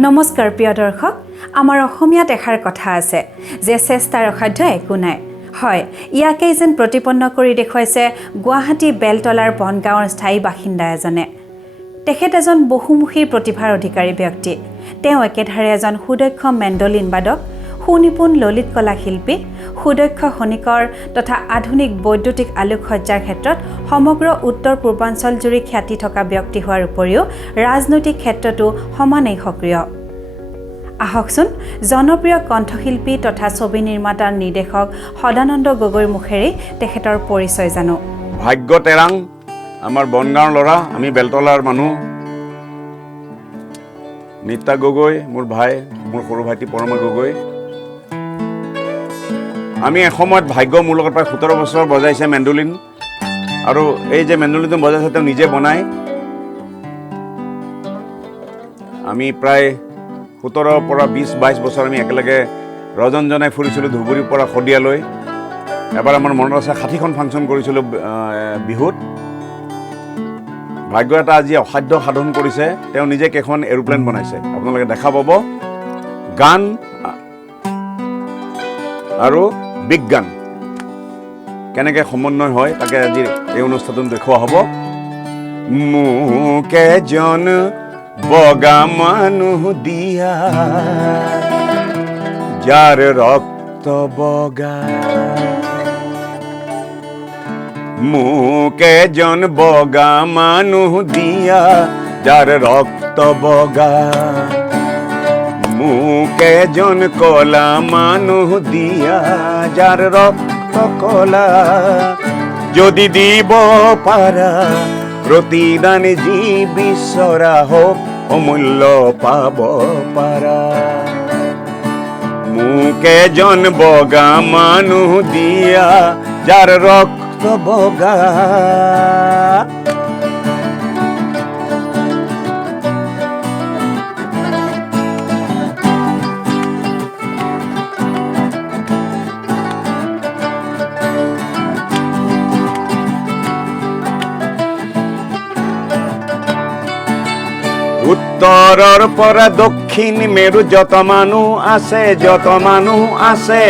নমস্কাৰ প্ৰিয় দৰ্শক, আমাৰ অসমীয়াত এষাৰ কথা আছে যে চেষ্টাৰ অসাধ্য একো নাই। হয়, ইয়াকেই যেন প্ৰতিপন্ন কৰি দেখুৱাইছে গুৱাহাটী বেলতলাৰ বনগাঁৱৰ স্থায়ী বাসিন্দা এজনে। তেখেত এজন বহুমুখী প্ৰতিভাৰ অধিকাৰী ব্যক্তি। তেওঁ একেধাৰে এজন সুদক্ষ মেণ্ডলিন বাদক, সুনিপুণ ললিত কলা শিল্পী, সুদক্ষ খনিকৰ তথা আধুনিক বৈদ্যুতিক আলোকসজ্জাৰ ক্ষেত্ৰত সমগ্ৰ উত্তৰ পূৰ্বাঞ্চল জুৰি খ্যাতি থকা ব্যক্তি হোৱাৰ উপৰিও ৰাজনৈতিক ক্ষেত্ৰতো সমানেই সক্ৰিয়। আহকচোন জনপ্ৰিয় কণ্ঠশিল্পী তথা ছবি নিৰ্মাতা নিৰ্দেশক সদানন্দ গগৈৰ মুখেৰে তেখেতৰ পৰিচয় জানো। ভাগ্য তেৰাং, আমাৰ বনগাঁৱৰ ল'ৰা, আমি বেলতলাৰ মানুহ। নিতা গগৈ মোৰ ভাই, মোৰ সৰু ভাইটি পৰমা গগৈ। আমি এসময়ত ভাগ্য মোৰ লগত প্ৰায় 17 বছৰ বজাইছে মেণ্ডলিন, আৰু এই যে মেণ্ডলিনটো বজাইছে তেওঁ নিজে বনায়। আমি প্ৰায় 17 পৰা 20-22 বছৰ আমি একেলগে ৰজন জনাই ফুৰিছিলোঁ ধুবুৰীৰ পৰা শদিয়ালৈ। এবাৰ আমাৰ মনত আছে 60খন ফাংচন কৰিছিলোঁ বিহুত। ভাগ্য এটা আজি অসাধ্য সাধন কৰিছে, তেওঁ নিজে কেইখন এৰোপ্লেন বনাইছে, আপোনালোকে দেখা পাব। গান আৰু বিজ্ঞান কেনেকৈ সমন্বয় হয় তাকে আজি এই অনুষ্ঠানটোত দেখুওৱা হ'ব। মোক এজন বগা মানুহ দিয়া, যাৰ ৰক্ত বগা, মোক এজন বগা মানুহ দিয়া, যাৰ ৰক্ত বগা, মোক এজন কলা মানুহ দিয়া, যাৰ ৰক্ত কলা, যদি দিব পাৰা প্ৰতিদান যি বিচৰা হওক অমূল্য পাব পাৰা। মোক এজন বগা মানুহ দিয়া, যাৰ ৰক্ত বগা। উত্তৰৰ পৰা দক্ষিণ মেৰু যত মানুহ আছে, যত মানুহ আছে,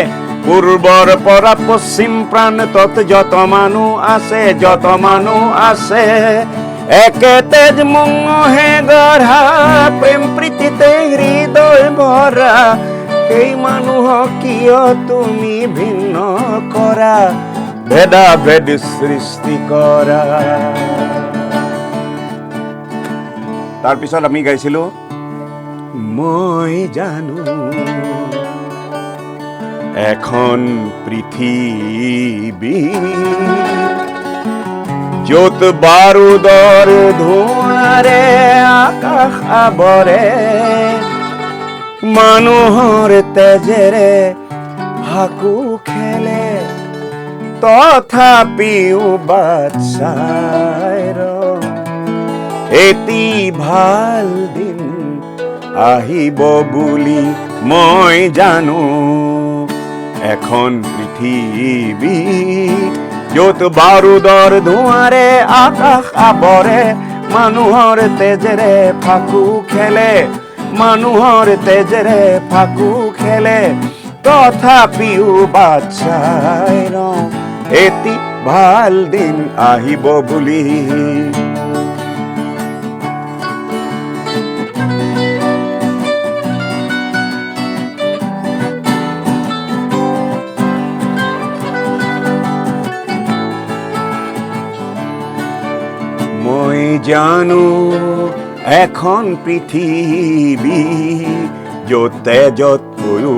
পূৰ্বৰ পৰা পশ্চিম প্ৰান্তত যত মানুহ আছে, যত মানুহ আছে, একে তেজ মঙহে গঢ়া, প্ৰেম প্ৰীতিতে হৃদয় ভৰা, সেই মানুহক কিয় তুমি ভিন্ন কৰা, ভেদা ভেদ সৃষ্টি কৰা। তাৰপিছত আমি গাইছিলোঁ মই জানো এখন পৃথিৱী, য'ত বাৰুদৰ ধোঁৱাৰে আকাশ আৱৰে, মানুহৰ তেজেৰে হাকু খেলে, তথাপিও বাটচাই এটি ভাল দিন আহিব বুলি মই জানো। এখন পৃথিৱী, য'ত বাৰুদৰ ধোঁৱাৰে আকাশ আৱৰে, মানুহৰ তেজেৰে ফাকু খেলে, মানুহৰ তেজেৰে ফাকু খেলে, তথাপিও বাটচাই ৰওঁ এটি ভাল দিন আহিব বুলি। মই জানো এখন পৃথিৱী, য'ত তেজতকৈও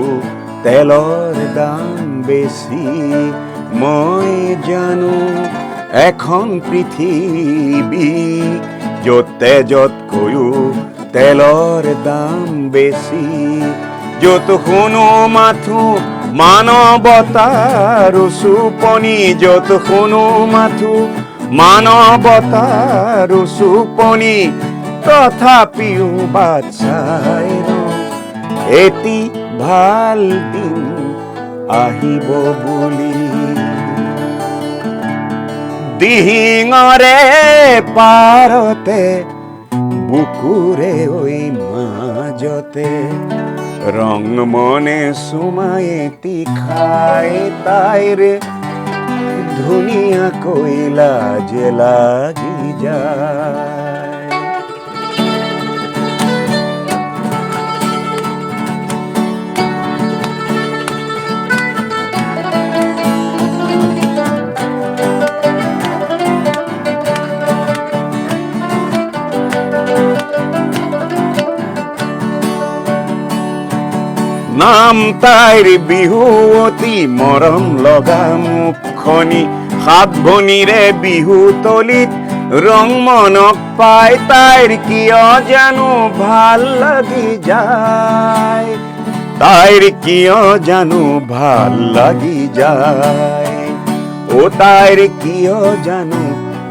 তেলৰ দাম বেছি। মই জানো এখন পৃথিৱী, য'ত তেজতকৈও তেলৰ দাম বেছি, য'ত শুনো মাথো মানৱতাৰ চুপনি, য'ত শুনো মাথো মানৱতাৰ চুপনি, তথাপিও বাটচাই এটি ভাল দিন আহিব বুলি। দিহিঙৰে পাৰতে বুকুৰে ঐ মাজতে ৰং মনে সুমাই এটি খাই তাইৰ ধুনীয়াকৈ লাজে লাগি যায় নাম তাইৰ বিহুৱতী মৰম লগা মুখনি সাত ভনীৰে বিহু তলিত ৰং মনক পাই তাইৰ কিয় জানো ভাল লাগি যায় তাইৰ কিয় জানো ভাল লাগি যায় ও তাইৰ কিয় জানো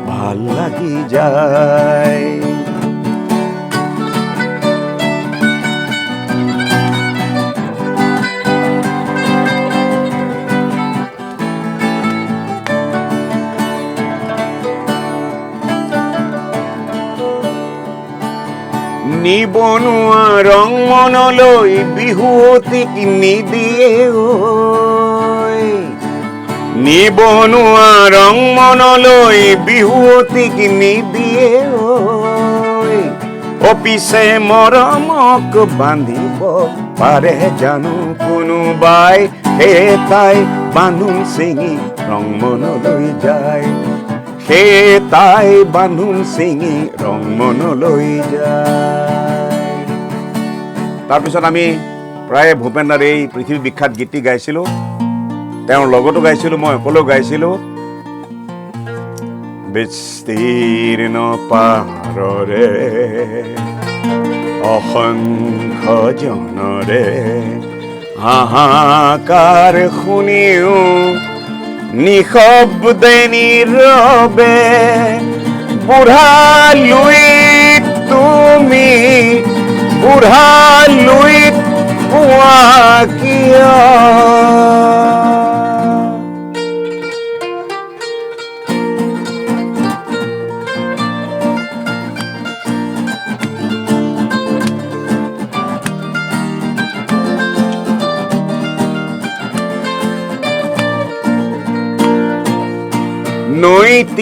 ভাল লাগি যায় নিবনুৱা ৰং মনলৈ বিহুৱতীক নিদিয়ে ঐ নিবনুৱা ৰং মনলৈ বিহুৱতীক নিদিয়ে ঐ অপিছে মৰমক বান্ধিব পাৰে জানো কোনোবাই হে তাই বান্ধোন ছিঙি ৰং মনলৈ যায় হে তাই বান্ধোন ছিঙি ৰং মনলৈ যায় তাৰপিছত আমি প্ৰায় ভূপেন দাৰ এই পৃথিৱী বিখ্যাত গীতটি গাইছিলোঁ তেওঁৰ লগতো গাইছিলোঁ মই অকলেও গাইছিলোঁ বিস্তীৰ্ণ পাৰৰে অসংখ্য জনৰে হাহাকাৰ শুনিও নিশব্দে নীৰৱে বুঢ়ালুইত তুমি বুঢ়ালুইত পোৱা কিয়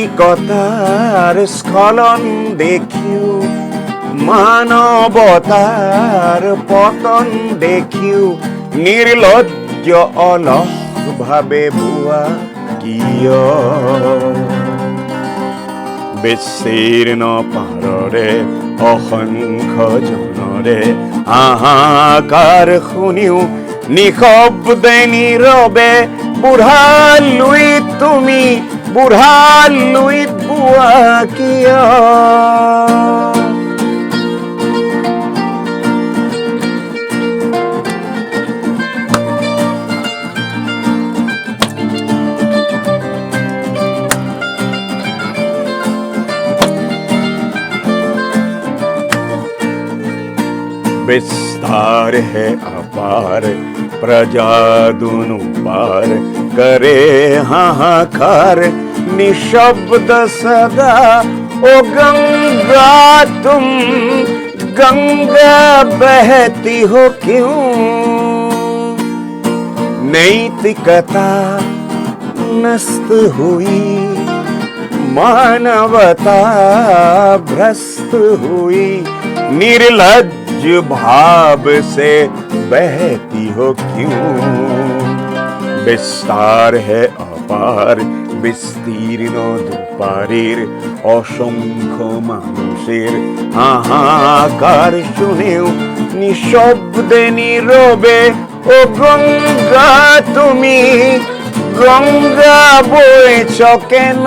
নৈতিকতাৰ স্খলন দেখিও মানৱতাৰ পতন দেখিও নিৰ্লজ্জ অলস ভাবে বুৱা কিয় বিস্তীৰ্ণ পাৰৰে অসংখ্য জনৰে হাহাকাৰ শুনিও নিশব্দে নীৰৱে বুঢ়ালুইত তুমি বুঢ়ালুইত পোৱা কিয় विस्तार है अपार प्रजा दुनु पार करे हाहाकार निशब्द सदा ओ गंगा तुम गंगा बहती हो क्यों नैतिकता नष्ट हुई मानवता भ्रष्ट हुई निर्लज्ज भाव से बहती हो क्यों विस्तार है अपार বিস্তীর্ণ দুপারের অসংখ্য মানুষের হাহাকার শুনেও নিঃশব্দে নীরবে ও গঙ্গা তুমি গঙ্গা বইছ কেন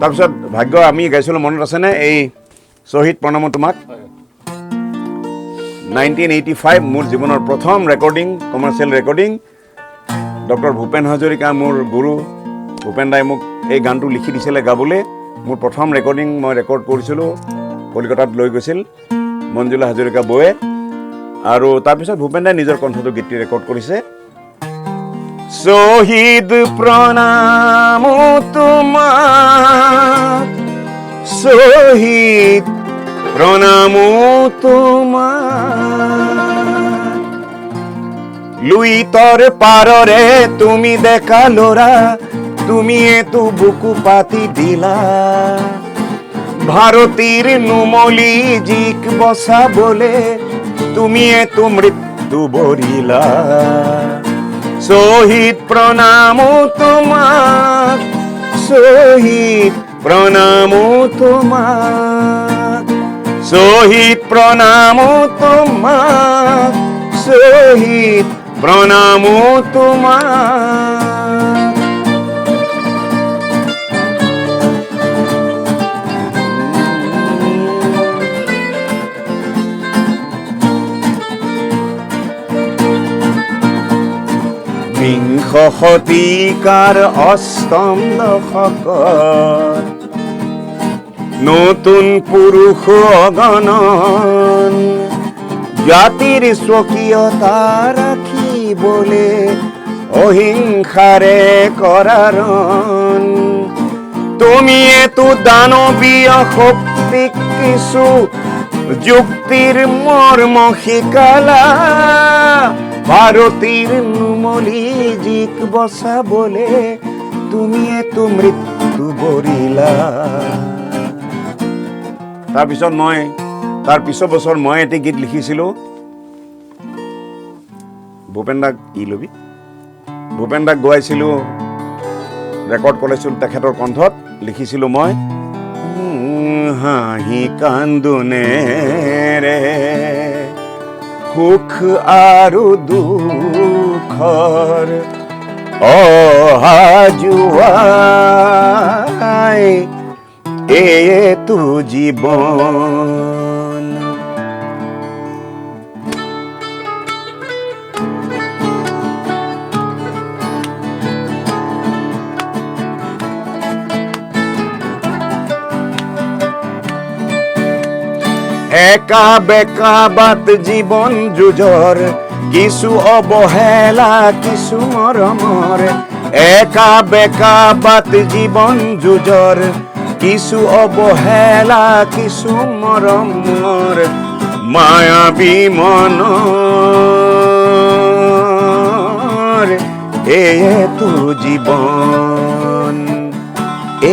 তাৰপিছত ভাগ্য আমি গাইছিলোঁ মনত আছেনে এই শ্বহীদ প্ৰণাম তোমাক 1985 মোৰ জীৱনৰ প্ৰথম recording commercial recording doctor Bhupen Hazarika মোৰ গুৰু ভূপেন দাই মোক এই গানটো লিখি দিছিলে গাবলৈ মোৰ প্ৰথম ৰেকৰ্ডিং মই ৰেকৰ্ড কৰিছিলোঁ কলিকতাত লৈ গৈছিল মঞ্জুলা হাজৰিকা বৌয়ে আৰু তাৰপিছত ভূপেন দাই নিজৰ কণ্ঠটো গীতটি ৰেকৰ্ড কৰিছে শহীদ প্রণাম তোমাক, শহীদ প্রণাম তোমাক। লুইতর পাররে তুমি দেখা লোরা, তুমি এতু বুকু পাতি দিলা। ভারতীর নুমলি জিক বসা বলে তুমি এতু মৃত্যু বরিলা। শহীদ প্রণাম তোমাক, শহীদ প্রণাম তোমাক, শহীদ প্রণাম তোমাক, শহীদ প্রণাম তোমাক। বিংশ শতিকাৰ অষ্টম দশকত নতুন পুৰুষ অগণন, জাতিৰ স্বকীয়তা ৰাখিবলে অহিংসাৰে কৰাৰণ। তুমি এতো দানৱীয় শক্তিক কিছু যুক্তিৰ মৰ্ম শিকালা। ভাৰতীৰ নুমলি জিক বচাবলে তুমি এতো মৃত্যু বৰিলা। তাৰ পিছৰ বছৰ মই এটি গীত লিখিছিলোঁ, ভূপেন দাক লবি, ভূপেন দাক গোৱাইছিলোঁ, ৰেকৰ্ড কৰিছিলোঁ তেখেতৰ কণ্ঠত। লিখিছিলোঁ মই, হাঁহি কান্দোনেৰে সুখ আৰু দুখৰ অহা যোৱাই এইটো জীৱন। একা বেকা বাট জীৱন যুঁজৰ, কিছু অৱহেলা কিছু মৰমৰ। একা বেকা বাট জীৱন যুঁজৰ, কিছু অৱহেলা কিছু মৰমৰ। মায়াবী মনৰ এইটো জীৱন,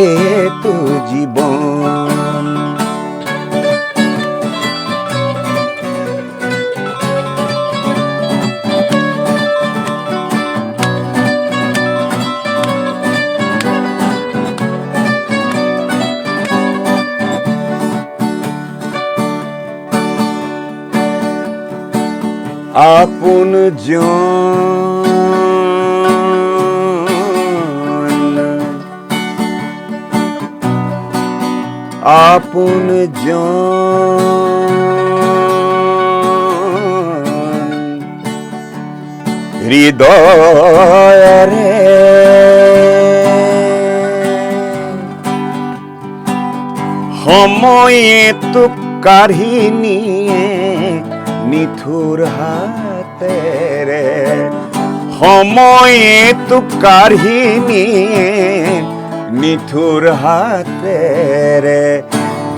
এইটো জীৱন। আপোন জন, আপোন জন হৃদয়ৰে সময়ে তোক কাঢ়ি নিয়ে নিঠুৰ হাতেৰে। সময়ে তোক কাঢ়ি নিয়ে নিঠুৰ হাতেৰে।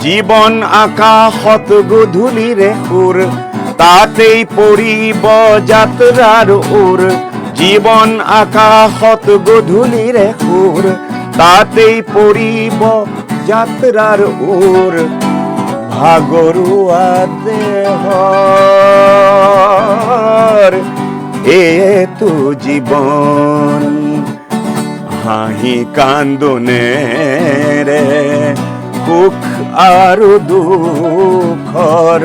জীৱন আকাশত গধূলিৰে সুৰ, তাতেই পৰিব যাত্ৰাৰ ওৰ। জীৱন আকাশত গধূলিৰে সুৰ, তাতেই পৰিব যাত্ৰাৰ ওৰ। ভাগৰুৱা দেহৰ এইটো জীৱন, হাঁহি কান্দোনেৰে সুখ আৰু দুখৰ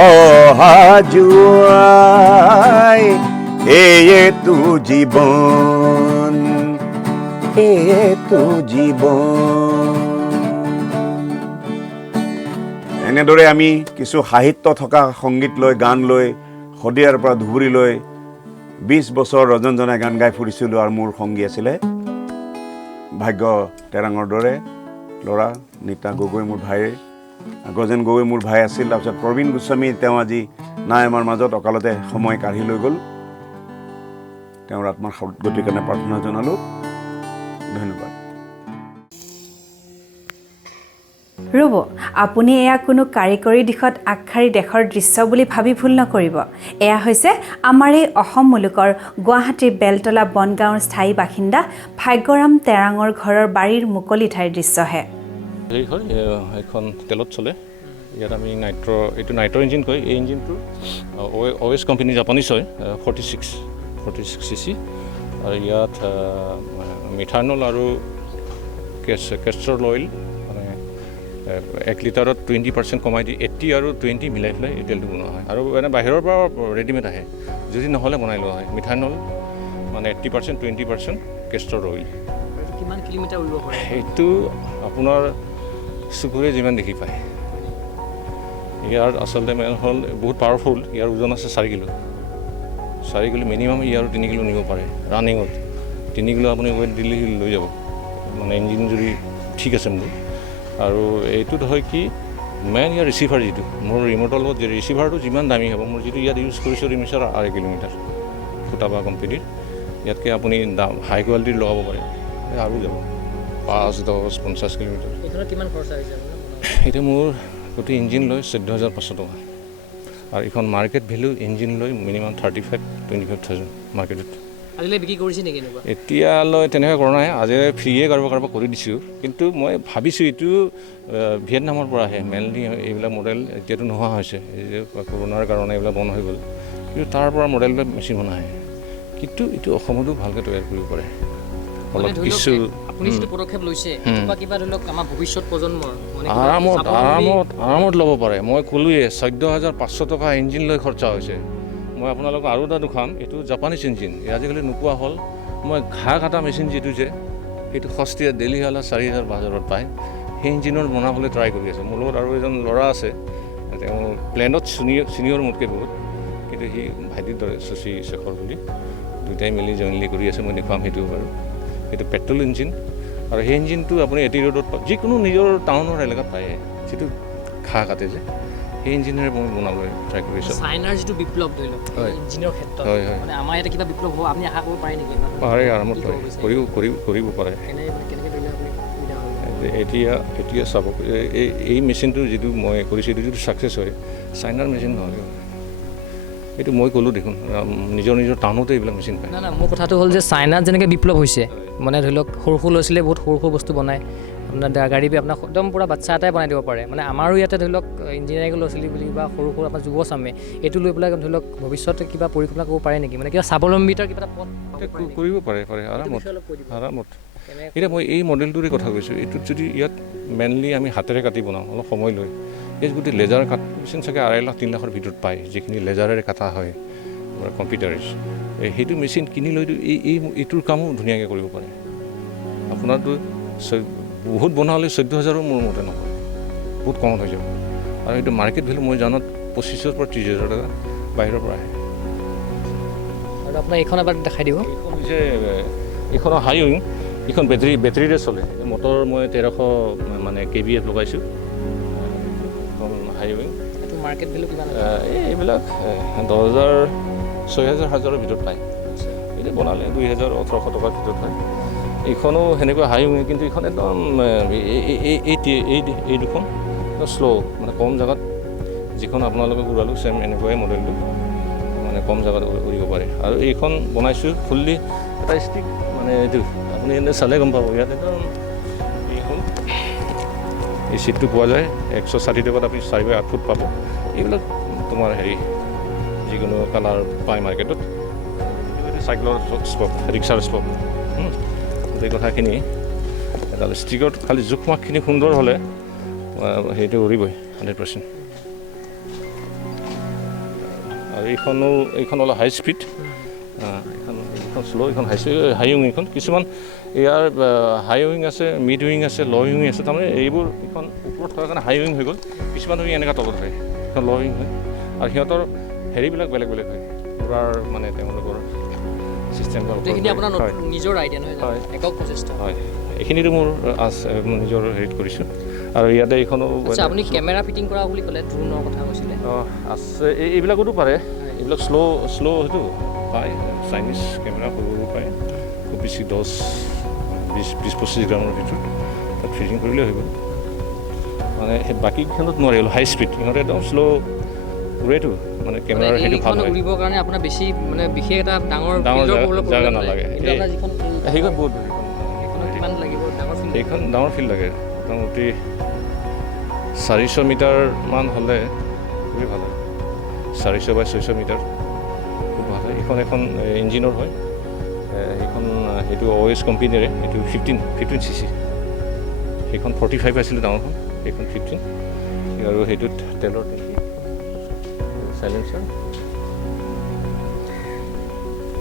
অহা যোৱাই এইটো জীৱন, এইটো জীৱন। এনেদৰে আমি কিছু সাহিত্য থকা সংগীত লৈ, গান লৈ, শদিয়াৰ পৰা ধুবুৰীলৈ 20 বছৰ ৰজন জনাই গান গাই ফুৰিছিলোঁ। আৰু মোৰ সংগী আছিলে ভাগ্য টেৰাঙৰ দৰে ল'ৰা, নিতা গগৈ মোৰ ভাই, গজেন গগৈ মোৰ ভাই আছিল। তাৰপিছত প্ৰবীণ গোস্বামী, তেওঁ আজি নাই আমাৰ মাজত, অকালতে সময় কাঢ়ি লৈ গ'ল। তেওঁৰ আত্মাৰ সদ্গতিৰ কাৰণে প্ৰাৰ্থনা জনালোঁ। ধন্যবাদ। ৰ'ব, আপুনি এয়া কোনো কাৰিকৰী দিশত আগশাৰী দেশৰ দৃশ্য বুলি ভাবি ভুল নকৰিব। এয়া হৈছে আমাৰ এই অসম মুলুকৰ গুৱাহাটীৰ বেলতলা বনগাঁৱৰ স্থায়ী বাসিন্দা ভাগ্যৰাম তেৰাঙৰ ঘৰৰ বাৰীৰ মুকলি ঠাইৰ দৃশ্যহে। হেৰি হয়, এখন তেলত চলে। ইয়াত আমি এইটো নাইট্ৰ ইঞ্জিন কয়। এই ইঞ্জিনটো OS কোম্পানী জাপানীজ হয়, 46 cc। আৰু ইয়াত মিথানল আৰু কেষ্টৰ অইল মানে 1 লিটাৰত 20% কমাই দি 80 আৰু 20 মিলাই পেলাই এই তেলটো বনোৱা হয়। আৰু এনে বাহিৰৰ পৰা ৰেডিমেড আহে, যদি নহ'লে বনাই লোৱা হয়। মিথানল মানে 80%, 20% কেষ্টৰ অইল। কিমান কিলোমিটাৰ উৰিব পাৰে? সেইটো আপোনাৰ চকুৰে যিমান দেখি পায়। ইয়াৰ আচলতে মেইন হ'ল বহুত পাৱাৰফুল। ইয়াৰ ওজন আছে 4 কিলো। 4 কিলো মিনিমাম ইয়াৰ 3 কিলো নিব পাৰে ৰানিঙত। 3 কিলো আপুনি ৱেইট দিলে লৈ যাব, মানে ইঞ্জিন যদি ঠিক আছে মোৰ। আৰু এইটোত হয় কি মেইন ইয়াৰ ৰিচিভাৰ যিটো মোৰ ৰিম'টৰ লগত যে ৰিচিভাৰটো যিমান দামী হ'ব, মোৰ যিটো ইয়াত ইউজ কৰিছোঁ ৰিমিচাৰ 2.5 কিলোমিটাৰ ফুটাবা কোম্পানীৰ। ইয়াতকৈ আপুনি দাম হাই কোৱালিটিৰ লগাব পাৰে, আৰু যাব 5, 10, 50 কিলোমিটাৰ। এইখনত কিমান খৰচা হৈছে? এতিয়া মোৰ গোটেই ইঞ্জিন লৈ 14,500 টকা। আৰু এইখন মাৰ্কেট ভেলু ইঞ্জিন লৈ মিনিমাম 35,000 মাৰ্কেটত। আজিলৈ বিক্ৰী কৰিছে নেকি এনেকুৱা? এতিয়ালৈ তেনেকৈ কৰা নাই। আজি ফ্ৰীয়ে কাৰোবাক কৰি দিছোঁ। কিন্তু মই ভাবিছোঁ এইটো ভিয়েটনামৰ পৰা আহে মেইনলি। এইবিলাক মডেল এতিয়াতো নোহোৱা হৈছে, এই যে কৰোণাৰ কাৰণে এইবিলাক বন্ধ হৈ গ'ল। কিন্তু তাৰ পৰা মডেলবিলাক মেচিন বনায়। কিন্তু এইটো অসমতো ভালকৈ তৈয়াৰ কৰিব পাৰে। অলপ কিছু আপুনি যিটো পদক্ষেপ লৈছে কিবা ধৰি লওক আমাৰ ভৱিষ্যত প্ৰজন্মৰ আৰামত ল'ব পাৰে। মই ক'লোৱে 14,500 টকা ইঞ্জিন লৈ খৰচা হৈছে। মই আপোনালোকক আৰু এটা দুখান, এইটো জাপানীজ ইঞ্জিন, আজিকালি নোপোৱা হ'ল। মই ঘাঁহ কাটা মেচিন যিটো যে সেইটো সস্তীয়া দিল্লী হালা 4,000 বজাৰত পায়। সেই ইঞ্জিনৰ বনাবলৈ ট্ৰাই কৰি আছে। মোৰ লগত আৰু এজন ল'ৰা আছে, তেওঁ প্লেনত ছিনিয়ৰ মোতকৈ বহুত, কিন্তু সি ভাইটিৰ দৰে শশী শেখৰ বুলি, দুয়োটাই মিলি জইনলি কৰি আছে। মই দেখুৱাম সেইটো বাৰু। সেইটো পেট্ৰল ইঞ্জিন। আৰু সেই ইঞ্জিনটো আপুনি এটি ৰোডত যিকোনো নিজৰ টাউনৰ এলেকাত পায়ে, যিটো ঘাঁহ কাটে যে সেই ইঞ্জিনেৰে মই বনাবলৈ ট্ৰাই কৰিছোঁ। চাইনাৰ যিটো বিপ্লৱ ধৰি লওক ইঞ্জিনৰ ক্ষেত্ৰত, মানে আমাৰ ইয়াতে কিবা বিপ্লৱ হ'ব আপুনি আশা কৰিব পাৰে নেকি? পাৰে, আৰামত কৰিব পাৰে। এতিয়া চাব, এই মেচিনটো যিটো মই কৰিছোঁ এইটো যদি ছাকচেছ হয়, চাইনাৰ মেচিন নহয়। এইটো মই ক'লোঁ দেখোন, নিজৰ টাউনতে এইবিলাক মেচিন পায়। না মোৰ কথাটো হ'ল যে চাইনাত যেনেকৈ বিপ্লৱ হৈছে, মানে ধৰি লওক সৰু ল'ৰা ছোৱালীয়ে বহুত সৰু বস্তু বনায়। আপোনাৰ গাড়ী আপোনাক একদম পূৰা বাচ্চা এটাই বনাই দিব পাৰে। মানে আমাৰো ইয়াতে ধৰি লওক ইঞ্জিনিয়াৰিং ল'ৰা ছোৱালী বুলি বা সৰু আপোনাৰ যুৱ চামে এইটো লৈ পেলাই ধৰি লওক ভৱিষ্যতে কিবা পৰিকল্পনা কৰিব পাৰে নেকি? মানে কিবা স্বাৱলম্বিতাৰ কিবা এটা পথ কৰিব পাৰে আৰামত। এতিয়া মই এই মডেলটোৰে কথা কৈছোঁ। এইটোত যদি ইয়াত মেইনলি আমি হাতেৰে কাটি বনাওঁ, অলপ সময় লৈ, এই গোটেই লেজাৰ কাট মেচিন চাগে 2.5 লাখ 3 লাখৰ ভিতৰত পায়, যিখিনি লেজাৰেৰে কাটা হয় কম্পিউটাৰাইজ। সেইটো মেচিন কিনি লৈ এইটোৰ কামো ধুনীয়াকৈ কৰিব পাৰে। আপোনাৰতো বহুত বনালে 14,000 মোৰ মতে নহয়, বহুত কমত হৈ যাব। আৰু এইটো মাৰ্কেট ভেলু মই জানাত 25,000 পৰা 30,000 টকা বাহিৰৰ পৰা আহে। আৰু আপোনাৰ এইখন এবাৰ দেখাই দিব। এইখন হৈছে এইখনৰ হাই উইং। এইখন বেটেৰীৰে চলে। মটৰ মই 1300 মানে KVF লগাইছোঁ। এইখন হাই উইং। এইটো মাৰ্কেট ভেলু কিমান? এইবিলাক 10,000 6,000 1000ৰ ভিতৰত পায়। এতিয়া বনালে 2,000 1800 টকাৰ ভিতৰত হয়। এইখনো সেনেকুৱা হাই উইং, কিন্তু এইখন একদম এই দুখন শ্ল' মানে কম জেগাত, যিখন আপোনালোকে ঘূৰালোঁ ছেম এনেকুৱাই মডেলটো, মানে কম জেগাত উৰিব পাৰে। আৰু এইখন বনাইছোঁ ফুল্লি এটা ষ্টিক, মানে এইটো আপুনি এনে চালে গম পাব। ইয়াত একদম এইখন এই চিটটো পোৱা যায় 160 টকাত আপুনি 4/8 ফুট পাব। এইবিলাক তোমাৰ যিকোনো কালাৰ পায় মাৰ্কেটত। চাইকেলৰ স্পক, ৰিক্সাৰ স্পক, গোটেই কথাখিনি এডাল ষ্টিকত খালি জোখমাখখিনি সুন্দৰ হ'লে সেইটো উৰিবই 100%। আৰু এইখন অলপ হাই স্পীড, এইখন শ্ল', এইখন হাই উইং। এইখন কিছুমান ইয়াৰ হাই উইং আছে, মিড উইং আছে, ল' উইং আছে। তাৰমানে এইবোৰ এইখন ওপৰত থকাৰ কাৰণে হাই উইং হৈ গ'ল। কিছুমান উইং এনেকুৱা তলত হয়, এইখন ল' উইং হয়। আৰু সিহঁতৰ হেৰিবিলাক বেলেগ বেলেগ হয়, উৰাৰ মানে তেওঁলোকৰ চিষ্টেমটো আপোনাৰ নিজৰ আইডিয়া নহয়, হয় একক প্ৰচেষ্টা হয়। এইখিনিতো মোৰ নিজৰ হেৰিত কৰিছোঁ। আৰু ইয়াতে এইখনো আপুনি কেমেৰা ফিটিং কৰা বুলি ক'লে, ড্ৰোনৰ কথা কৈছিলে। আছে, এইবিলাকতো পাৰে। এইবিলাক শ্ল' সেইটো পায় চাইনিজ কেমেৰা সৰু সৰু পায় খুব বেছি 10-20-25 গ্ৰামৰ ভিতৰত তাত ফ্ৰিজিং কৰিলে হৈ গ'ল মানে সেই বাকীখনত নোৱাৰি হ'ল হাই স্পীড ইহঁতে একদম শ্ল' উৰেটো মানে কেমেৰাৰ সেইটো ভাল হয় উৰিবৰ কাৰণে আপোনাৰ বেছি মানে বিশেষ এটা ডাঙৰ জাগা নালাগে সেইখন বহুত কিমান লাগিব ডাঙৰ ফিল্ড এইখন ডাঙৰ ফিল্ড লাগে মোটামুটি 400 মিটাৰমান হ'লে খুবেই ভাল হয় 400 বা 600 মিটাৰ খুব ভাল হয় এইখন এখন ইঞ্জিনৰ হয় সেইখন সেইটো OS কোম্পানীৰে সেইটো 15 cc সেইখন 45 আছিলে ডাঙৰখন সেইখন 15 আৰু সেইটোত তেলৰ টেংকি চাইলেঞ্চাৰ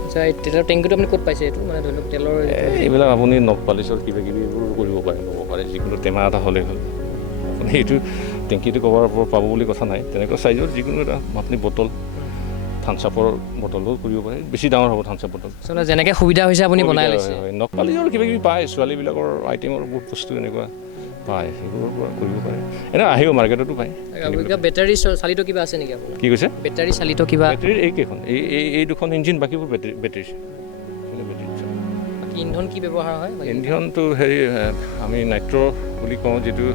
আচ্ছা এই তেলৰ টেংকিটো আপুনি ক'ত পাইছে এইটো মানে ধৰি লওক তেলৰ এইবিলাক আপুনি নখ পালিচৰ কিবা কিবি এইবোৰ কৰিব পাৰে ল'ব পাৰে যিকোনো টেমা এটা হ'লেই হ'ল আপুনি এইটো টেংকিটো ক'ৰবাৰ পৰা পাব বুলি কথা নাই তেনেকুৱা চাইজৰ যিকোনো এটা আপুনি বটল থামছআপৰ বটলো কৰিব পাৰে বেছি ডাঙৰ হ'ব থামছআপ বটল যেনেকৈ সুবিধা হৈছে আপুনি বনাই লৈছে হয় নখ পালিচৰ কিবা কিবি পায় ছোৱালীবিলাকৰ আইটেমৰ বহুত বস্তু এনেকুৱা পায় সেইবোৰৰ পৰা কৰিব পাৰে এনে আহিব মাৰ্কেটতো পায় বেটাৰী চালিত কিবা আছে নেকি আপোনাৰ কি কৈছে বেটাৰী চালিত কিবা বেটাৰীৰ এইকেইখন এই দুখন ইঞ্জিন বাকীবোৰ বেটাৰী বাকী ইন্ধন কি ব্যৱহাৰ হয় ইন্ধনটো হেৰি আমি নাইট্ৰ বুলি কওঁ যিটো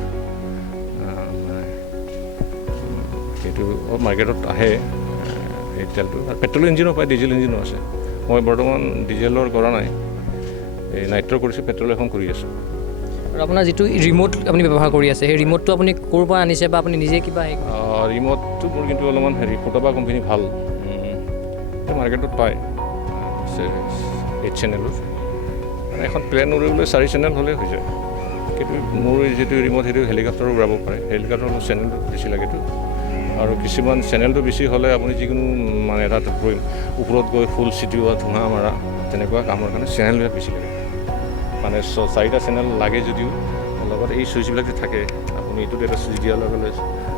সেইটো মাৰ্কেটত আহে এই তেলটো আৰু পেট্ৰল ইঞ্জিনো পায় ডিজেল ইঞ্জিনো আছে মই বৰ্তমান ডিজেলৰ কৰা নাই এই নাইট্ৰ কৰিছোঁ পেট্ৰল এখন কৰি আছোঁ আৰু আপোনাৰ যিটো ৰিম'ট আপুনি ব্যৱহাৰ কৰি আছে সেই ৰিম'টটো আপুনি ক'ৰ পৰা আনিছে বা আপুনি নিজে কিবা ৰিম'টটো মোৰ কিন্তু অলপমান হেৰি ফটোবা কোম্পানী ভাল মাৰ্কেটত পায় 8 চেনেলৰ মানে এখন প্লেন উৰিবলৈ 4 চেনেল হ'লে হৈ যায় কিন্তু মোৰ যিটো ৰিম'ট সেইটো হেলিকপ্টাৰো উৰাব পাৰে হেলিকপ্টাৰৰ চেনেলটো বেছি লাগেতো আৰু কিছুমান চেনেলটো বেছি হ'লে আপুনি যিকোনো মানে এটা ওপৰত গৈ ফুল চিটিওৱা ধোঁৱা মাৰা তেনেকুৱা কামৰ কাৰণে চেনেলবিলাক বেছি লাগে মানে 4টা চেনেল লাগে যদিও লগত এই চুইচবিলাক যে থাকে আপুনি এইটোত এটা চুইচ দিয়াৰ লগে লগে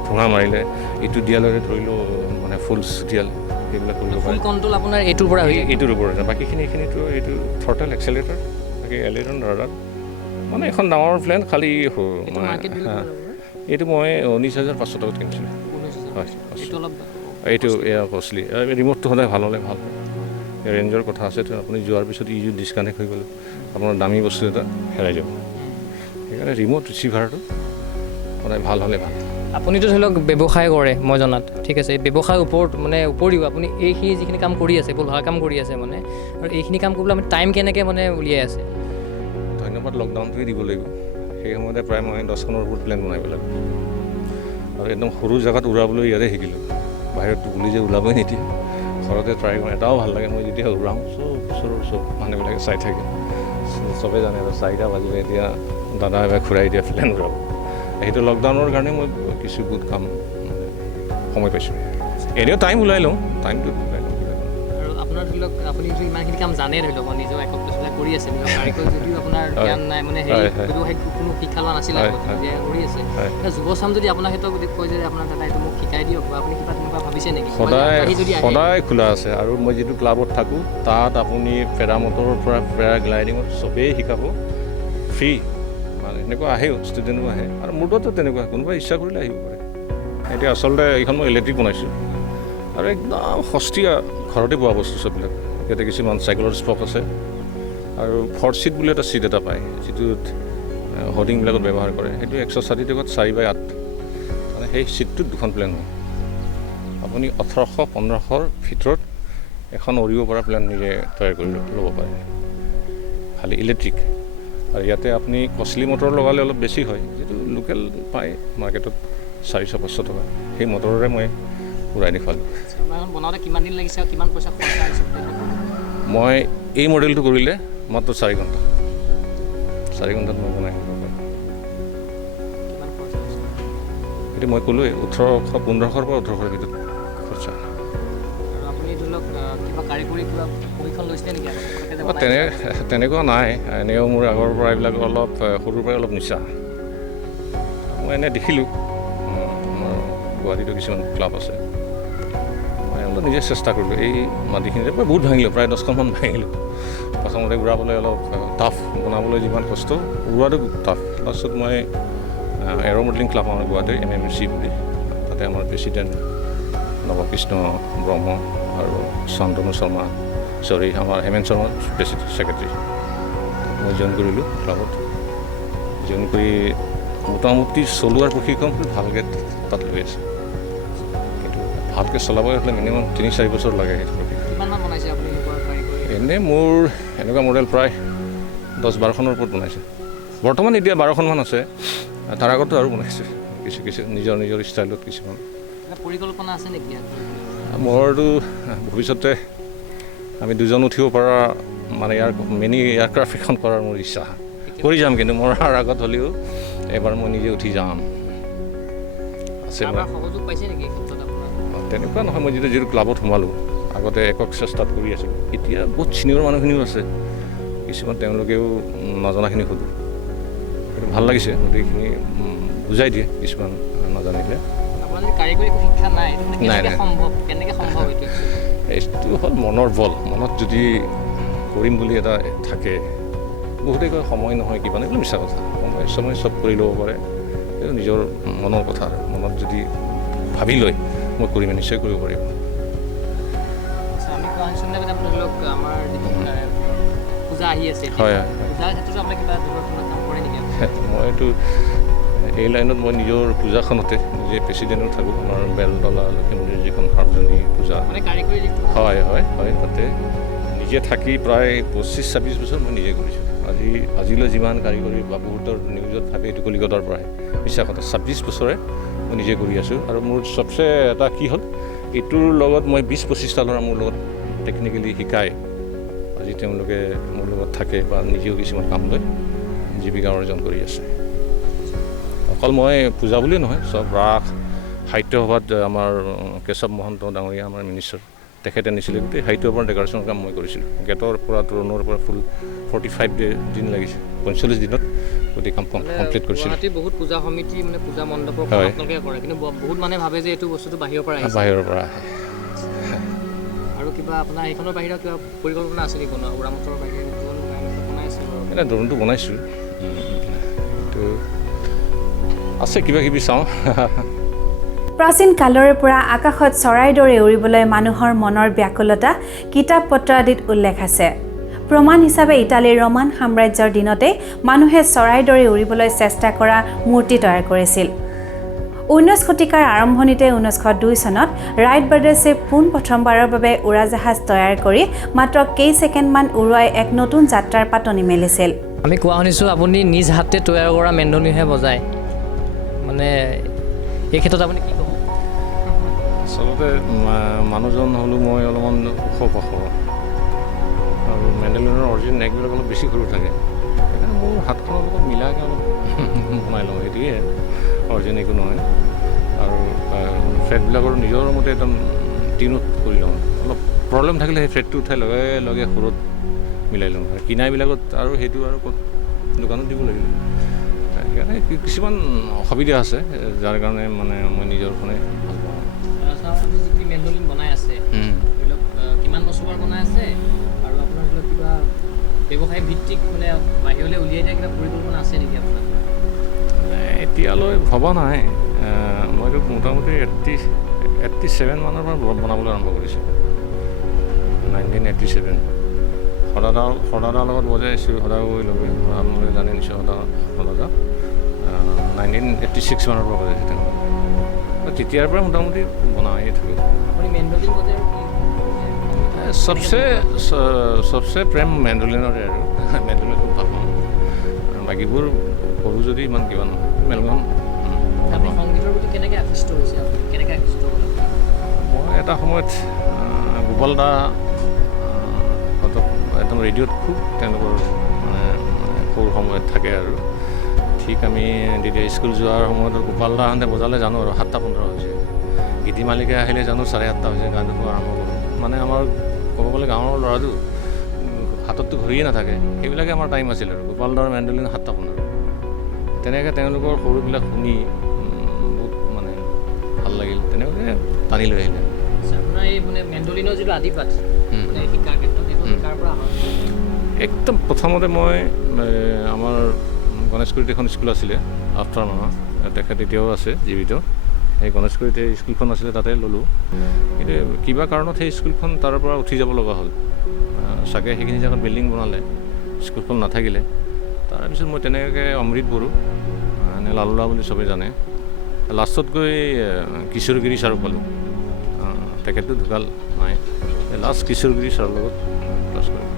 ধোঁৱা মাৰিলে এইটো দিয়াৰ লগে ধৰি লওঁ মানে ফুল দিয়াল সেইবিলাক কৰিব পাৰে কণ্ট্ৰল আপোনাৰ এইটোৰ পৰা এইটোৰ ওপৰত বাকীখিনিতো এইটো থ্ৰটেল এক্সেলেৰেটৰ বাকী এলেৰন ৰাডাৰ মানে এখন ডাঙৰ প্লেন খালী এইটো মই 19,500 টকাত কিনিছিলোঁ হয় এইটো এয়া কষ্টলি ৰিম'টটো সদায় ভাল হ'লে ভাল ৰেঞ্জৰ কথা আছে আপুনি যোৱাৰ পিছত ইজু ডিছকানেক্ট হৈ গ'লে আপোনাৰ দামী বস্তু এটা হেৰাই যাব সেইকাৰণে ৰিম'ট ৰিচিভাৰটো সদায় ভাল হ'লে ভাল আপুনিতো ধৰি লওক ব্যৱসায় কৰে মই জনাত ঠিক আছে ব্যৱসায়ৰ ওপৰত মানে উপৰিও আপুনি এইখিনি যিখিনি কাম কৰি আছে বহুত ভাল কাম কৰি আছে মানে আৰু এইখিনি কাম কৰিবলৈ আপুনি টাইম কেনেকৈ মানে উলিয়াই আছে ধন্যবাদ লকডাউনটোৱে দিব লাগিব সেই সময়তে প্ৰায় মই 10খনৰ ওপৰত প্লেন বনাব লাগিব আৰু একদম সৰু জেগাত উৰাবলৈ ইয়াতে শিকিলোঁ বাহিৰত বুলি যে ওলাবই নিদিয়ে ঘৰতে ট্ৰাই কৰোঁ এটাও ভাল লাগে মই যেতিয়া উৰাওঁ চব মানুহবিলাকে চাই থাকে চবেই জানে আৰু 4টা বাজিলে এতিয়া দাদা এবাৰ ঘূৰাই দিয়া প্লেন উৰাব সেইটো লকডাউনৰ কাৰণে মই কিছু বহুত কাম সময় পাইছোঁ এনেও টাইম ওলাই লওঁ টাইমটো ওলাই লওঁ আৰু আপোনাৰ ধৰি লওক আপুনি যদি ইমানখিনি কাম জানে ধৰি লওক নিজৰ একক পেছালৈ কৰি আছে ধৰি লওক কাৰিকৰ যদিও আপোনাৰ জ্ঞান নাই মানে ব্যৱসায়িক কোনো শিক্ষা লোৱা নাছিলে যে কৰি আছে যুৱচাম যদি আপোনাৰ ক্ষেত্ৰত যদি কয় যে আপোনাৰ দাদা এইটো মোক শিকাই দিয়ক বা আপুনি কিবা তেনেকুৱা ভাবিছে নেকি সদায় খোলা আছে আৰু মই যিটো ক্লাবত থাকোঁ তাত আপুনি পেৰামটৰৰ পৰা পেৰাগ্লাইডিঙত চবেই শিকাব ফ্ৰী মানে এনেকুৱা আহেও ষ্টুডেণ্টো আহে আৰু মোৰতো তেনেকুৱা কোনোবাই ইচ্ছা কৰিলে আহিব পাৰে এতিয়া আচলতে এইখন মই ইলেক্ট্ৰিক বনাইছোঁ আৰু একদম সস্তীয়া ঘৰতে পোৱা বস্তু চববিলাক ইয়াতে কিছুমান চাইকেলৰ স্পক আছে আৰু ফৰ্ট ছিট বুলি এটা ছিট এটা পায় যিটোত হৰ্ডিংবিলাকত ব্যৱহাৰ কৰে সেইটো 160 টকাত 4x8 মানে সেই ছিটটোত 2খন প্লেন হয় আপুনি 1800-1500ৰ ভিতৰত এখন উৰিব পৰা প্লেন নিজে তৈয়াৰ কৰি ল'ব পাৰে খালি ইলেক্ট্ৰিক আৰু ইয়াতে আপুনি কষ্টলি মটৰ লগালে অলপ বেছি হয় যিটো লোকেল পায় মাৰ্কেটত 400-500 টকা সেই মটৰেৰে মই উৰাই দেখুৱালোঁ বনাওঁতে কিমান দিন লাগিছে আৰু কিমান পইচা খৰচ আহিছে মই এই মডেলটো কৰিলে মাত্ৰ 4 ঘণ্টা 4 ঘণ্টাত মই বনাই দিব পাৰোঁ সেইটো মই ক'লোৱে 1500-1500ৰ পৰা 1800ৰ ভিতৰত খৰচা তেনেকুৱা নাই এনেও মোৰ আগৰ পৰা এইবিলাক অলপ সৰুৰ পৰাই অলপ নিচা মই এনেই দেখিলোঁ আমাৰ গুৱাহাটীতো কিছুমান ক্লাব আছে মই অলপ নিজে চেষ্টা কৰিলোঁ এই মাটিখিনিতে মই বহুত ভাঙিলোঁ প্ৰায় 10খনমান ভাঙিলোঁ প্ৰথমতে উৰাবলৈ অলপ টাফ বনাবলৈ যিমান কষ্ট উৰোৱাটো টাফ তাৰপিছত মই এৰ' মডেলিং ক্লাব আমাৰ গুৱাহাটীৰ MMC বুলি তাতে আমাৰ প্ৰেচিডেণ্ট নৱকৃষ্ণ ব্ৰহ্ম আৰু শান্তনু শৰ্মা আমাৰ হেমেন্ত শৰ্মা প্ৰেচিডেণ্ট ছেক্ৰেটাৰী। মই জইন কৰিলোঁ ক্লাবত। জইন কৰি মোটামুটি চলোৱাৰ প্ৰশিক্ষণ ভালকৈ তাত লৈ আছে, কিন্তু ভালকৈ চলাব হ'লে মিনিমাম 3-4 বছৰ লাগে সেইটো প্ৰশিক্ষণ। এনেই মোৰ এনেকুৱা মডেল প্ৰায় 10-12খনৰ ওপৰত বনাইছে। বৰ্তমান এতিয়া 12খনমান আছে, তাৰ আগতো আৰু বনাইছে কিছু নিজৰ ষ্টাইলত কিছুমান। পৰিকল্পনা আছে নেকি? মোৰতো ভৱিষ্যতে আমি দুজন উঠিব পৰা মানে মিনি এয়াৰক্ৰাফ্ট এখন কৰাৰ মোৰ ইচ্ছা। কৰি যাম, কিন্তু মৰাৰ আগত হ'লেও এবাৰ মই নিজে উঠি যাম আছে। সহযোগ পাইছে নেকি? তেনেকুৱা নহয়, মই যিটো ক্লাবত সোমালোঁ আগতে একক চেষ্টাত কৰি আছিলোঁ, এতিয়া বহুত ছিনিয়ৰ মানুহখিনিও আছে, কিছুমান তেওঁলোকেও নজনাখিনি সোধোঁ, সেইটো ভাল লাগিছে। গোটেইখিনি বুজাই দিয়ে কিছুমান নাজানিলে। এইটো হ'ল মনৰ বল। মনত যদি কৰিম বুলি এটা থাকে, বহুতে কয় সময় নহয় কিবা নাই, মিছা কথা। সময় চব কৰি ল'ব পাৰে, এইটো নিজৰ মনৰ কথা। মনত যদি ভাবি লয় মই কৰিম, নিশ্চয় কৰিব পাৰিব। হয়, মইতো এই লাইনত মই নিজৰ পূজাখনতে নিজে প্ৰেচিডেণ্টো থাকোঁ। আমাৰ বেলতলা লক্ষী মন্দিৰ যিখন সাৰ্বজনীন পূজা হয়, তাতে নিজে থাকি প্ৰায় 25-26 বছৰ মই নিজে কৰিছোঁ। আজিলৈ যিমান কাৰিকৰী বা বহুতৰ নিউজত থাকে এইটো কলিকতাৰ পৰাই, মিছা কথা। 26 বছৰে মই নিজে কৰি আছোঁ। আৰু মোৰ চবচে এটা কি হ'ল, এইটোৰ লগত মই 20-25টা ল'ৰা মোৰ লগত টেকনিকেলি শিকায়। আজি তেওঁলোকে মোৰ লগত থাকে বা নিজেও কিছুমান কাম লৈ জীৱিকা অৰ্জন কৰি আছে। অকল মই পূজা বুলিয়ে নহয়, চব ৰাস সাহিত্য সভাত আমাৰ কেশৱ মহন্ত ডাঙৰীয়া আমাৰ মিনিষ্টাৰ, তেখেতে নিছিলে গোটেই সাহিত্য সভাৰ ডেকৰেশ্যনৰ কাম মই কৰিছিলোঁ। গেটৰ পৰা তোৰণৰ পৰা ফুল 45 দিন লাগিছে, 45 দিনত গোটেই কাম কমপ্লিট কৰিছিলোঁ। বহুত পূজা সমিতি মানে পূজা মণ্ডপৰ কৰে, কিন্তু বহুত মানুহে ভাবে যে এইটো বস্তুটো বাহিৰৰ পৰা আহে। আৰু কিবা আপোনাৰ এইখনৰ বাহিৰত কিবা পৰিকল্পনা আছে নেকি? উৰামতৰ বাহিৰে বনাইছে ড্ৰোনটো বনাইছোঁ, কিন্তু আছে কিবা কিবি চাওঁ। প্ৰাচীন কালৰে পৰা আকাশত চৰাইৰ দৰে উৰিবলৈ মানুহৰ মনৰ ব্যাকুলতা কিতাপ পত্ৰ আদিত উল্লেখ আছে। প্ৰমাণ হিচাপে ইটালীৰ ৰোমান সাম্ৰাজ্যৰ দিনতে মানুহে চৰাইৰ দৰে উৰিবলৈ চেষ্টা কৰা মূৰ্তি তৈয়াৰ কৰিছিল। 19 শতিকাৰ আৰম্ভণিতে 1902 চনত ৰাইট ব্ৰাদাৰ্ছে পোনপ্ৰথমবাৰৰ বাবে উৰাজাহাজ তৈয়াৰ কৰি মাত্ৰ কেইছেকেণ্ডমান উৰুৱাই এক নতুন যাত্ৰাৰ পাতনি মেলিছিল। আমি কোৱা শুনিছোঁ আপুনি নিজ হাতে তৈয়াৰ কৰা মেণ্ডলিনহে বজায়, মানে এই ক্ষেত্ৰত আপুনি কি ক'ব? আচলতে মানুহজন হ'লোঁ মই অলপমান ওখ পাখ, আৰু মেণ্ডলিনৰ অৰিজিন নেকবিলাক অলপ বেছি সৰু থাকে, সেইকাৰণে মোৰ হাতখনৰ লগত মিলাকৈ অলপ বনাই লওঁ, সেইটোৱে অৰিজিন একো নহয়। আৰু ফ্ৰেটবিলাকৰ নিজৰ মতে একদম টিনত কৰি লওঁ। অলপ প্ৰব্লেম থাকিলে সেই ফ্ৰেটটো উঠাই লগে লগে সূৰত মিলাই লওঁ। কিনাইবিলাকত আৰু সেইটো আৰু ক'ত দোকানত দিব লাগিব, সেইকাৰণে কিছুমান অসুবিধা আছে, যাৰ কাৰণে মানে মই নিজৰখনে ভাল পাওঁ। যিখিনি মেণ্ডলিন বনাই আছে ধৰি লওক কিমান বছৰ বনাই আছে, আৰু আপোনাৰ ধৰি লওক কিবা ব্যৱসায় ভিত্তিক মানে বাহিৰলৈ উলিয়াই দিয়া কিবা পৰিকল্পনা আছে নেকি আপোনাৰ? এতিয়ালৈ ভবা নাই। মইতো মোটামুটি 87 মানৰ পৰা বনাবলৈ আৰম্ভ কৰিছোঁ, 1987। সদাদাৰ লগত বজাই আছোঁ, সদায় লগে আপোনালোকে জানে নিশ্চয় সদাদা 1986 মানৰ পৰা বজাইছোঁ তেওঁ, তেতিয়াৰ পৰা মোটামুটি বনাই থাকোঁ। আপুনি মেণ্ডলিন বজাই চবচে প্ৰেম মেণ্ডলিনৰে, আৰু মেণ্ডলিন খুব ভাল পাওঁ। বাকীবোৰ সৰু যদি ইমান কিবা নহয়। মেলখন সংগীতৰ প্ৰতি কেনেকৈ আকৃষ্ট হৈছে? কেনেকৈ আকৃষ্ট হ'ল? মই এটা সময়ত গোপাল দা একদম ৰেডিঅ'ত খুব তেওঁলোকৰ মানে সৰু সময়ত থাকে, আৰু ঠিক আমি তেতিয়া স্কুল যোৱাৰ সময়ত গোপাল দাহঁতে বজালে জানো আৰু 7:15 হৈছে, গীতি মালিকে আহিলে জানো 7:30 হৈছে, গান ধুব আৰম্ভ কৰোঁ। মানে আমাৰ ক'ব গ'লে গাঁৱৰ ল'ৰাটো হাতততো ঘূৰিয়ে নাথাকে, সেইবিলাকে আমাৰ টাইম আছিল। আৰু গোপাল দাৰ মেণ্ডলিন 7:15, তেনেকৈ তেওঁলোকৰ সৰুবিলাক শুনি বহুত মানে ভাল লাগিল, তেনেকৈ টানি লৈ আহিলে। আপোনাৰ এই মানে মেণ্ডলিনৰ যিটো আদিপাঠ শিকাৰ ক্ষেত্ৰত এইটো শিকাৰ পৰা একদম প্ৰথমতে মই আমাৰ গণেশগুৰিত এখন স্কুল আছিলে আফটাৰ মামা, তেখেত এতিয়াও আছে জীৱিত, সেই গণেশগুৰিত সেই স্কুলখন আছিলে তাতে ল'লোঁ। কিন্তু কিবা কাৰণত সেই স্কুলখন তাৰ পৰা উঠি যাব লগা হ'ল। চাগে সেইখিনি জেগাত বিল্ডিং বনালে, স্কুলখন নাথাকিলে। তাৰপিছত মই তেনেকৈ অমৃত বড়ো, এনে লালুলা বুলি চবেই জানে। লাষ্টত গৈ কিশোৰগিৰি ছাৰক পালোঁ। তেখেতটো ঢুকাল নাই, লাষ্ট কিশোৰগিৰি ছাৰৰ লগত ক্লাছ কৰিলোঁ।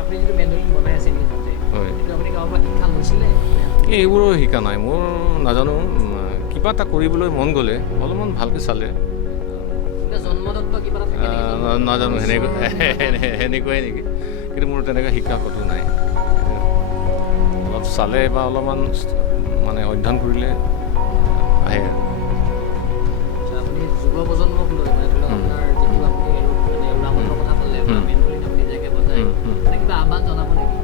আপুনি যিটো মেণ্ডলিন বনাই আছে নিজতে, হয়, সেইটো আপুনি কাৰোবাৰ পৰা শিক্ষা লৈছিলে? এইবোৰো শিকা নাই মোৰ, নাজানো। কিবা এটা কৰিবলৈ মন গ'লে অলপমান ভালকৈ চালে, জন্মদত্ত কিবা এটা থাকে নেকি? নাজানো সেনেকুৱাই নেকি, কিন্তু মোৰ তেনেকৈ শিকা ক'তো নাই। অলপ চালে বা অলপমান মানে অধ্যয়ন কৰিলে আহে। আপুনি যুৱ প্ৰজন্মক লৈ মানে ধৰি লওক আপোনাৰ যিটো আপুনি মানে উৰামতৰ কথা ক'লে বা মেণ্ডলিন আপুনি নিজকে বজায়, মানে কিবা আহ্বান জনাব নেকি?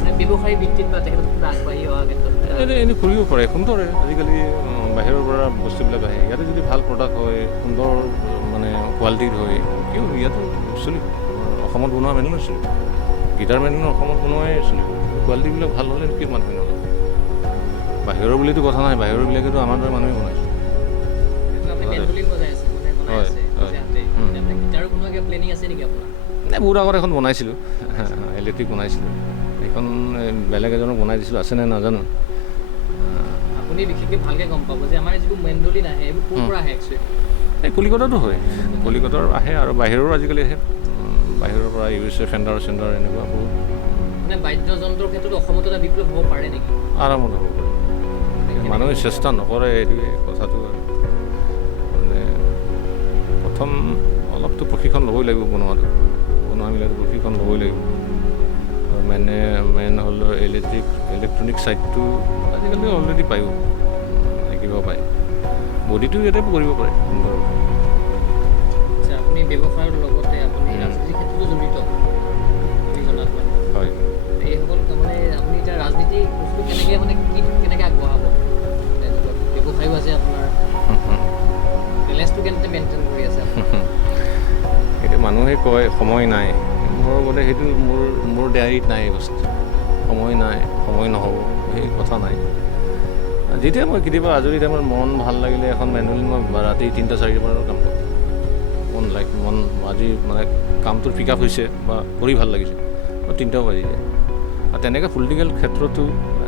মানে ব্যৱসায়ী ভিত্তিত বা তেখেতক কিবা আগবাঢ়ি অহা ক্ষেত্ৰত এনেই কৰিব পাৰে, সুন্দৰে। আজিকালি বাহিৰৰ পৰা বস্তুবিলাক আহে, ইয়াতে যদি ভাল প্ৰডাক্ট হয়, সুন্দৰ মানে কোৱালিটিৰ হয়, কিয় ইয়াতো চলিব। অসমত বনোৱা মেণ্ডলিন চলিব, গীটাৰ মেণ্ডলিন অসমত বনোৱাই চলিব। কোৱালিটিবিলাক ভাল হ'লে কি মানুহে নলয়। বাহিৰৰ বুলিতো কথা নাই, বাহিৰৰবিলাকেতো আমাৰ দৰে মানুহে বনাইছে। আপুনি মেণ্ডলিন বজাই আছে, মানে বনাই হয়, আছে হয়। আপুনি গীটাৰো বনোৱা কিবা প্লেনিং আছে নেকি আপোনাৰ? বহুত আগত এখন বনাইছিলোঁ, ইলেক্ট্ৰিক বনাইছিলোঁ। সেইখন বেলেগ এজনক বনাই দিছিলোঁ, আছে নে নাজানো। আপুনি বিশেষকৈ ভালকৈ গম পাব যে আমাৰ যিবোৰ মেণ্ডলিন আহে এইবোৰ ক'ৰ পৰা আহে একচুৱেলি? এই কলিকতাতো হয়, কলিকতাৰ আহে আৰু বাহিৰৰো আজিকালি আহে। বাহিৰৰ পৰা USA ফেণ্ডাৰ চেণ্ডাৰ এনেকুৱা বহুত। মানে বাদ্যযন্ত্ৰৰ ক্ষেত্ৰত অসমতো এটা বিপ্লৱ হ'ব পাৰে নেকি? আৰামত হ'ব পাৰে, মানুহে চেষ্টা নকৰে, এইটোৱে কথাটো। মানে প্ৰথম অলপতো প্ৰশিক্ষণ ল'বই লাগিব, বনোৱাবিলাকতো প্ৰশিক্ষণ ল'বই লাগিব। আৰু মেইন হ'ল ইলেক্ট্ৰনিক ছাইডটো আজিকালি অলৰেডি পায়ো, শিকিব পাৰে। বডিটো ইয়াতে কৰিব পাৰে সুন্দৰ। আচ্ছা, আপুনি ব্যৱসায়ৰ লগতে আপুনি ৰাজনীতিৰ ক্ষেত্ৰতো জড়িত বুলি জনাত মানে। হয়, এইসকল মানে আপুনি এতিয়া ৰাজনীতি বস্তু কেনেকৈ মানে কেনেকৈ আগবঢ়াব? ব্যৱসায়ো আছে আপোনাৰ, বেলেঞ্চটো কেনেকৈ মেইনটেইন কৰি আছে আপুনি? সেইটো মানুহে কয় সময় নাই, মোৰ বোলে সেইটো মোৰ ডায়েৰীত নাই বস্তু। সময় নাই, সময় নহ'ব, সেই কথা নাই। যেতিয়া মই কেতিয়াবা আজৰি টাইমত মন ভাল লাগিলে এখন মেণ্ডলিন মই ৰাতি 3-4 কাম কৰোঁ। মন আজি মানে কামটোৰ পিক আপ হৈছে বা কৰি ভাল লাগিছে, মই 3টাও বাজি যায়। আৰু তেনেকৈ পলিটিকেল ক্ষেত্ৰতো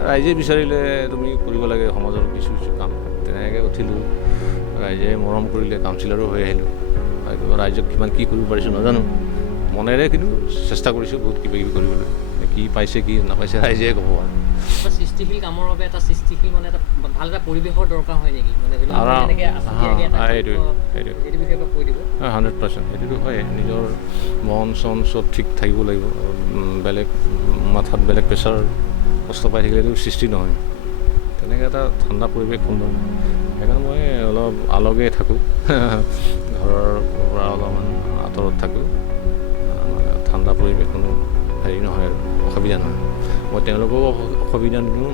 ৰাইজে বিচাৰিলে তুমি কৰিব লাগে সমাজৰ কিছু কাম, তেনেকৈ উঠিলোঁ। ৰাইজে মৰম কৰিলে, কাউন্সিলৰো হৈ আহিলোঁ। ৰাইজক কিমান কি কৰিব পাৰিছোঁ নাজানো, মনেৰে কিন্তু চেষ্টা কৰিছোঁ বহুত কিবাকিবি কৰিবলৈ। কি পাইছে কি নাপাইছে ৰাইজে ক'ব আৰু। সৃষ্টিশীল কামৰ বাবে এটা সৃষ্টিশীল মানে এটা ভাল এটা পৰিৱেশৰ দৰকাৰ হয় নেকি? মানে ধৰি লওক এনেকৈ সেইটো বিষয়ে কৈ দিব। 100% সেইটোতো হয়। নিজৰ মন চন চব ঠিক থাকিব লাগিব। বেলেগ মাথাত বেলেগ প্ৰেছাৰ কষ্ট পাই থাকিলেতো সৃষ্টি নহয়। তেনেকৈ এটা ঠাণ্ডা পৰিৱেশ সুন্দৰ। সেইকাৰণে মই অলপ আলগে থাকোঁ, ঘৰৰ পৰা অলপমান আঁতৰত থাকোঁ। ঠাণ্ডা পৰিৱেশ কোনো হেৰি নহয় আৰু অসুবিধা নহয়। মই তেওঁলোককো অসুবিধা নিদিওঁ,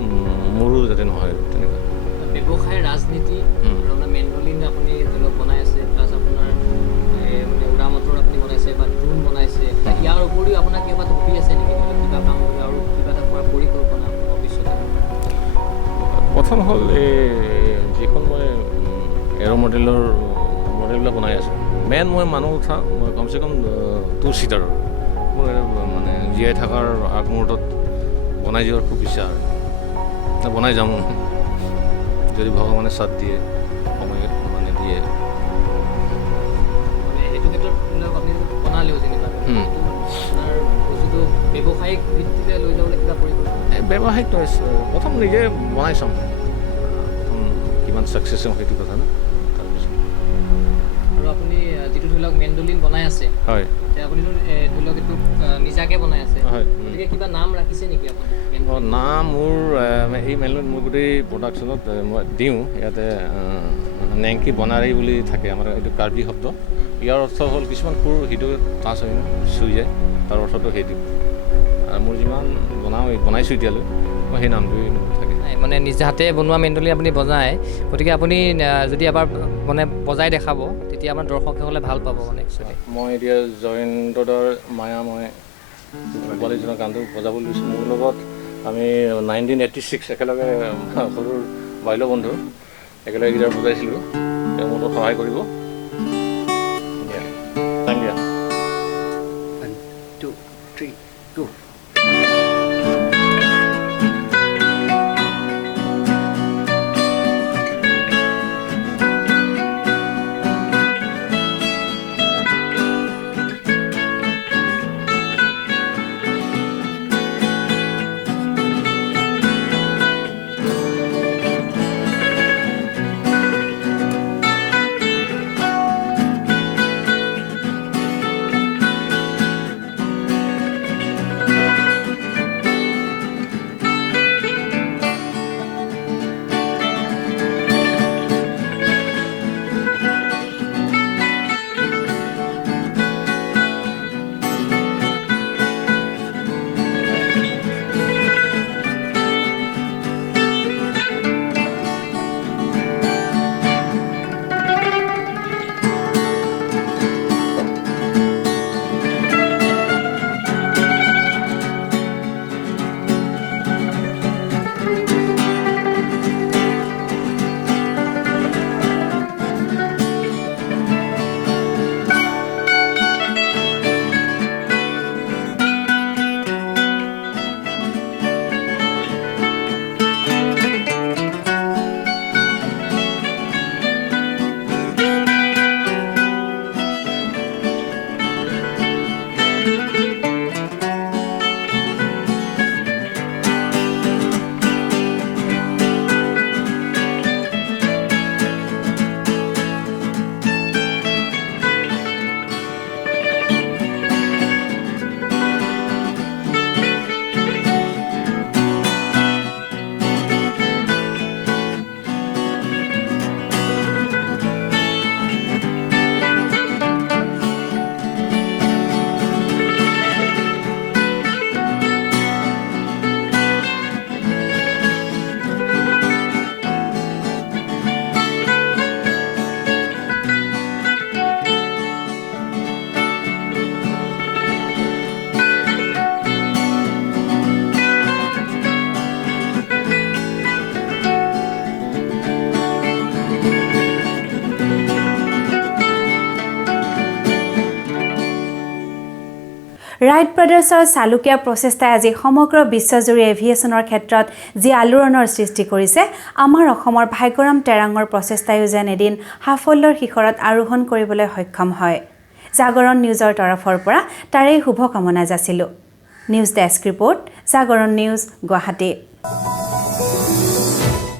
মোৰো যাতে নহয় আৰু তেনেকুৱা। ব্যৱসায়, ৰাজনীতি আৰু আপোনাৰ মেণ্ডলিন আপুনি ধৰি লওক বনাই আছে, প্লাছ আপোনাৰ মানে উৰামতৰ আপুনি বনাইছে বা ড্ৰোন বনাইছে, ইয়াৰ উপৰিও আপোনাৰ কিবা ভাবি আছে নেকি? কিবা কাম আৰু কিবা এটা কৰা পৰিকল্পনা ভৱিষ্যতে? প্ৰথম হ'ল এই যিখন মই এৰ' মডেলবিলাক বনাই আছোঁ। মেইন মই মানুহ উঠা মই কমচে কম 2 ছিটাৰৰ মোৰ মানে জীয়াই থকাৰ আগমুহূৰ্তত বনাই যোৱাৰ খুব ইচ্ছা আৰু বনাই যাম যদি ভগৱানে সাথ দিয়ে, সময় মানে দিয়ে। মানে সেইটো ক্ষেত্ৰত আপুনি বনালেও যেনিবা আপোনাৰ বস্তুটো ব্যৱসায়িক ভিত্তিতে লৈ যাবলৈ কিবা পৰিকল্পনা? ব্যৱসায়িক নহয়, প্ৰথম নিজে বনাই চাম, প্ৰথম কিমান ছাকচেছ হ'ম সেইটো কথা না। তাৰপিছত আৰু আপুনি যিটো ধৰি লওক মেণ্ডলিন বনাই আছে, হয়, এতিয়া আপুনিতো ধৰি লওক এইটো নিজাকৈ বনাই আছে, হয়। গতিকে কিবা নাম ৰাখিছে নেকি আপুনি? নাম মোৰ এই মেণ্ডলিন মোৰ গোটেই প্ৰডাকশ্যনত মই দিওঁ। ইয়াতে নেংকি বনাৰী বুলি থাকে আমাৰ, এইটো কাৰ্বি শব্দ। ইয়াৰ অৰ্থ হ'ল কিছুমান সুৰ হৃদয়ত টাচ হয় ন, চুই যায়, তাৰ অৰ্থটো সেইটো। আৰু মোৰ যিমান বনাইছোঁ এতিয়ালৈ মই সেই নামটোৱেই থাকে। মানে নিজে হাতে বনোৱা মেণ্ডলিন আপুনি বজায়, গতিকে আপুনি যদি এবাৰ মানে বজাই দেখাব তেতিয়া আমাৰ দৰ্শকসকলে ভাল পাব মানে একচুৱেলি। মই এতিয়া জয়ন্তদাৰ মায়া মই পোৱালীজনৰ গানটো বজাবলৈ লৈছোঁ। মোৰ লগত আমি 1986 একেলগে সৰুৰ বাল্য বন্ধু। একেলগে গীটাৰ বজাইছিলোঁ তেওঁ মোৰ সহায় কৰিব থেংক ইউ 1 2 3 go ৰাইট ব্ৰাদাৰ্ছৰ চালুকীয়া প্ৰচেষ্টাই আজি সমগ্ৰ বিশ্বজুৰি এভিয়েশ্যনৰ ক্ষেত্ৰত যি আলোড়নৰ সৃষ্টি কৰিছে আমাৰ অসমৰ ভাগ্যৰাম টেৰাঙৰ প্ৰচেষ্টায়ো যেন এদিন সাফল্যৰ শিখৰত আৰোহণ কৰিবলৈ সক্ষম হয় জাগৰণ নিউজৰ তৰফৰ পৰা তাৰেই শুভকামনা যাচিলোঁ নিউজ ডেস্ক ৰিপৰ্ট জাগৰণ নিউজ গুৱাহাটী